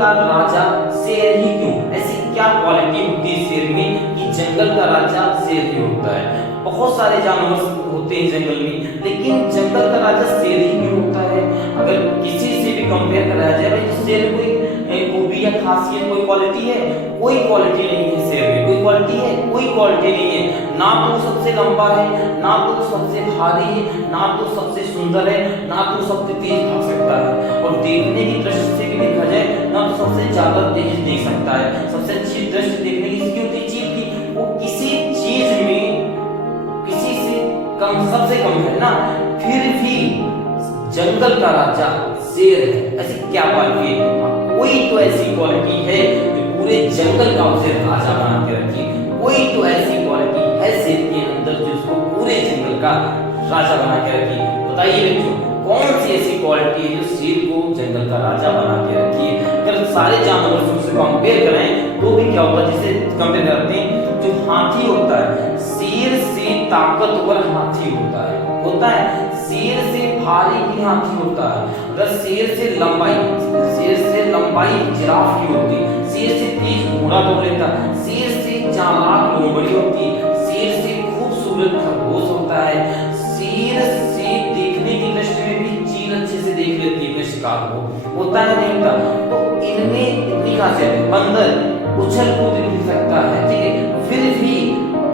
का राजा शेर ही क्यों? ऐसी क्या क्वालिटी होती है शेर में कि जंगल का राजा शेर ही होता है? बहुत सारे जानवर होते हैं जंगल में, लेकिन जंगल का राजा शेर ही क्यों होता है? अगर किसी से भी कंपेयर कराया जाए भाई तो शेर में कोई खूबी या खासियत, कोई क्वालिटी है? कोई क्वालिटी नहीं है शेर में। कोई क्वालिटी है? कोई क्वालिटी नहीं है। ना तो सबसे लंबा है, ना तो सबसे भारी है, ना तो सबसे सुंदर है, ना तो सबसे तेज भाग सकता है। और देखने की दृष्टि से भी देखा जाए ना तो सबसे ज्यादा तेज देख सकता है। सबसे अच्छी दृष्टि देखने की इसकी होती है कि वो किसी चीज में किसी से कम, सबसे कम है ना, फिर भी जंगल का राजा शेर है। ऐसी क्या क्वालिटी है? कोई तो ऐसी क्वालिटी है जो पूरे जंगल का उसे राजा बना के रखी। कोई तो ऐसी क्वालिटी है शेर के अंदर जो उसको पूरे जंगल का राजा बना के रखी। बताइए बच्चों, कौन सी ऐसी क्वालिटी है जो शेर को जंगल का राजा बना के रखी है? अगर सारे जानवरों से कंपेयर करें तो भी क्या होगा? जैसे कंपेयर करते हैं, जो हाथी होता है, शेर से ताकतवर हाथी होता है। शेर से भारी भी हाथी होता है। अगर शेर से लंबाई जिराफ की होती है। शेर से तेज घोड़ा दौड़ लेता है। शेर से चालाक लोमड़ी होती है। शेर से खूबसूरत खरगोश होता है। शेर से देखने की दृष्टि में भी चील अच्छे से देख लेती है शिकार को, होता है नहीं होता? तो इनमें इतनी खासियत है। बंदर उछल कूद भी सकता है, ठीक है, फिर भी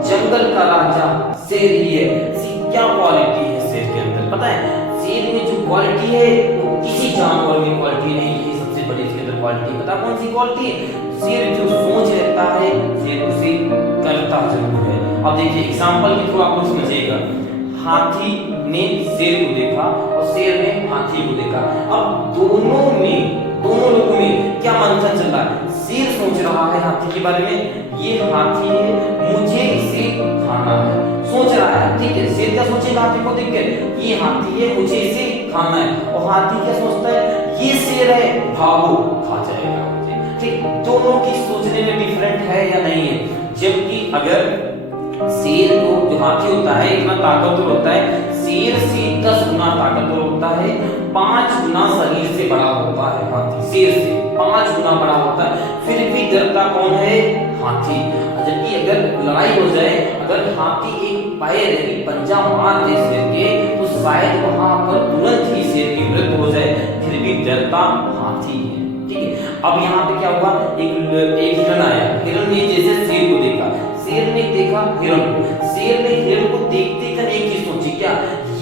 जंगल का राजा शेर ही है। क्या क्वालिटी है शेर के अंदर पता है? शेर में जो क्वालिटी है वो किसी जानवर में क्वालिटी नहीं है। सबसे बड़ी इसके अंदर क्वालिटी पता कौन सी क्वालिटी है? शेर जो सोच रहता है शेर उसे करता जरूर है। अब देखिए एग्जांपल के थ्रू आपको समझिएगा। हाथी ने शेर को देखा और शेर ने हाथी को देखा। अब दोनों लोगों में क्या मंथन चल रहा है? शेर सोच रहा है हाथी के बारे में, ये हाथी है, मुझे इसे खाना है, सोच रहा है, ठीक है। शेर क्या सोचेगा हाथी को देख के? ये हाथी है, मुझे इसे खाना है। और हाथी क्या सोचता है? ये शेर है, भागो, खा जाएगा मुझे। ठीक, दोनों की सोचने में डिफरेंट है या नहीं है? जबकि अगर शेर को, जो हाथी होता है इतना ताकतवर होता है, शेर से 10 गुना ताकतवर होता है, 5 गुना शरीर से बड़ा होता है हाथी, शेर से 5 गुना बड़ा होता है, फिर भी डरता कौन है? हाथी। जबकि अगर लड़ाई हो जाए, अगर हाथी एक पैर यानी पंजा मार दे शेर के, तो शायद वहां पर तुरंत ही शेर की मृत्यु हो जाए, फिर भी डरता हाथी है, ठीक है। अब यहाँ पे क्या हुआ? एक हिरण आया, हिरण ने जैसे शेर को देखा, शेर ने देखा हिरण को, शेर ने हिरण को देखते कर एक ही सोची, क्या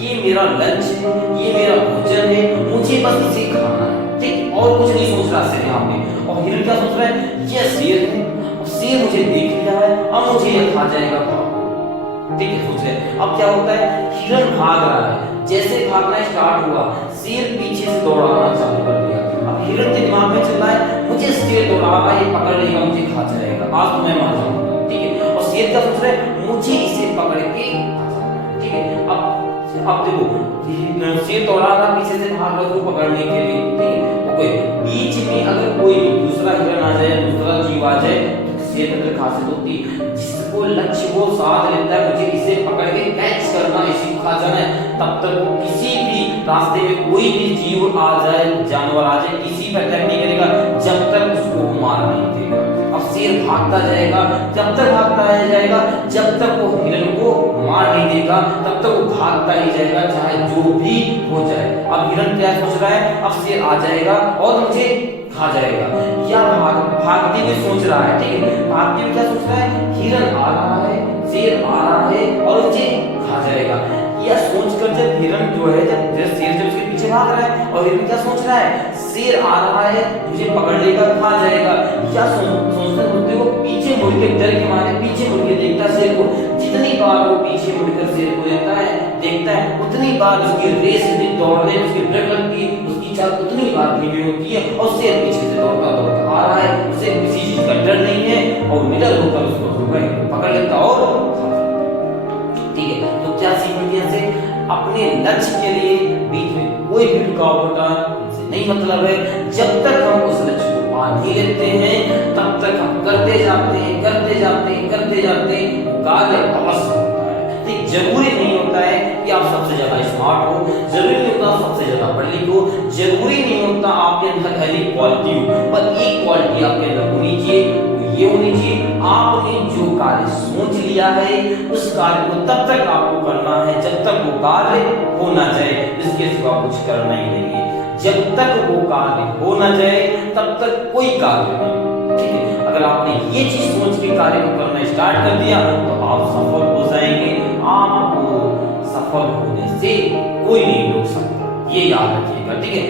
ये मेरा लंच है, ये मेरा भोजन है, मुझे बस इसे खाना है, ठीक, और कुछ नहीं सोच रहा शेर यहाँ पे। और हिरण क्या सोच रहा है? ये शेर है, शेर मुझे देख लिया है, अब मुझे ये खा जाएगा, ठीक है, सोच रहे। अब क्या होता है? हिरण भाग रहा है, जैसे भागना स्टार्ट हुआ, शेर पीछे से दौड़ाना चालू कर दिया। अब हिरण के दिमाग में चल रहा है, मुझे शेर दौड़ा रहा है, ये पकड़ लेगा, मुझे खा जाएगा, आज तो मैं मार जाऊंगा, ठीक है। और शेर क्या सोच रहा है? मुझे इसे पकड़ के खा जाना है, ठीक है। अब देखो, शेर दौड़ा रहा, पीछे से भाग रहा उसको पकड़ने के लिए, ठीक है। ओके, बीच में अगर कोई दूसरा हिरण आ जाए, दूसरा जीव आ जाए, शेर के अंदर खासियत होती है, जिसको लक्ष्य वो साध लेता है, मुझे इसे पकड़ के कैच करना, इसे खा जाना है, तब तक वो किसी भी रास्ते में कोई भी जीव आ जाए, जानवर आ जाए, किसी पर अटैक नहीं करेगा जब तक उसको मार नहीं देगा। अब शेर भागता जाएगा, जब तक भागता जाएगा, जब तक वो हिरण को मार नहीं देगा, तब तक वो भागता ही जाएगा, चाहे जो भी हो जाए। अब हिरण क्या सोच रहा है? अब शेर आ जाएगा और मुझे खा जाएगा, या भागते हुए सोच रहा है, ठीक है, भागते हुए क्या सोच रहा है? हिरण आ रहा है, शेर आ रहा है और मुझे खा जाएगा। यह सोचकर जब हिरण जो है, जब शेर जब उसके पीछे भाग रहा है, और हिरण क्या सोच रहा है? शेर आ रहा है, मुझे पकड़ लेगा, खा जाएगा, या सोचते होते वो पीछे मुड़ के, डर के मारे पीछे मुड़ के देखता है शेर को। जितनी बार वो पीछे मुड़कर शेर को देखता है, उतनी बार उसकी रेस दौड़ने, उसकी ब्रेक लगती है, उसकी चाल उतनी बार धीमी होती है, और शेर पीछे से दौड़ता आ रहा है, उसे किसी चीज का डर नहीं है, और निडर होकर उसको पकड़ लेता और खा जाता, ठीक है। तो क्या सीख मिलती है? अपने लक्ष्य के लिए बीच में कोई भी रुकावट से नहीं मतलब है। जब तक हम उस लक्ष्य को पा नहीं लेते हैं, तब तक हम करते जाते हैं, कार्य अवश्य होता है, ठीक। जरूरी नहीं होता है कि आप सबसे ज्यादा स्मार्ट हो, जरूरी नहीं होता सबसे ज्यादा पढ़ लिखो, जरूरी नहीं होता आपके अंदर पहली क्वालिटी हो, पर एक क्वालिटी आपके अंदर होनी चाहिए वो ये होनी चाहिए, आपने जो कार्य सोच लिया है उस कार्य को तब तक आपको करना है जब तक वो कार्य हो ना जाए, इसके सिवा कुछ करना ही नहीं है। जब तक वो कार्य हो ना जाए तब तक कोई कार्य नहीं, ठीक है। अगर आपने ये चीज सोच के कार्य को करना स्टार्ट कर दिया तो आप सफल हो जाएंगे, आपको सफल होने से कोई नहीं रोक सकता, ये याद रखिएगा, ठीक है।